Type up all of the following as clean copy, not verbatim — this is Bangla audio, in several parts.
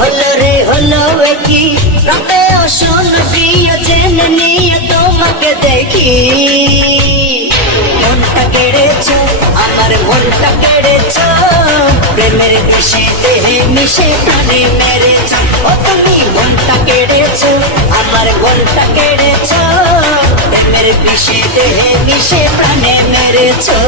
হলো রে হলো কি রাতে অসন প্রিয় জেনে নিয়ে তোমাকে দেখি। মনটা কেড়েছো আমার মনটা কেড়েছো, প্রেমের বিষে দেহে মিশে প্রাণে মেরেছো। ও তুমি মনটা কেড়েছো আমার মনটা কেড়েছো, প্রেমের বিষে দেহে মিশে প্রাণে মেরেছো।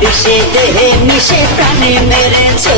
বিষে দেহে মিশে প্রাণে মেরেছো।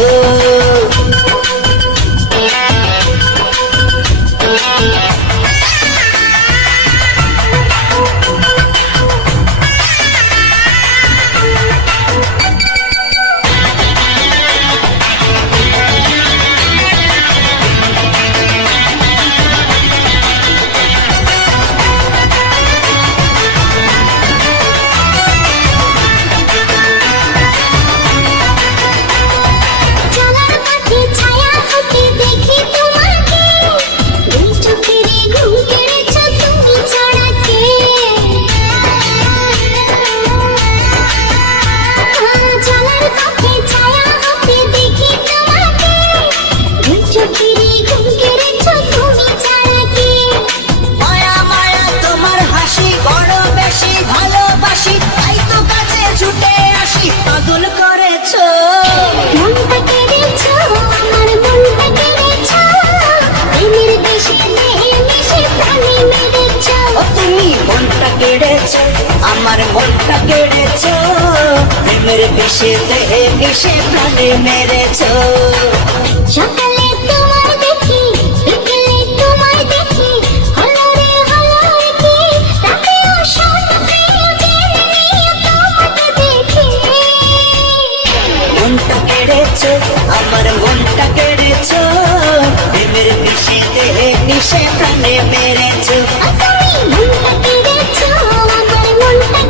আমার মনটা কেড়েছো, প্রেমের বিষে দেহে মিশে প্রাণে মেরেছো। সকালে তোমায় দেখি বিকেলে তোমায় দেখি, হলো রে হলো কি রাতে অসন প্রিয় জেনে নিয়ে তোমাকে দেখি। মনটা কেড়েছো আমার মনটা কেড়েছো, প্রেমের বিষে দেহে মিশে প্রাণে মেরেছো। তুমি মনটা কেড়েছো আমার মনটা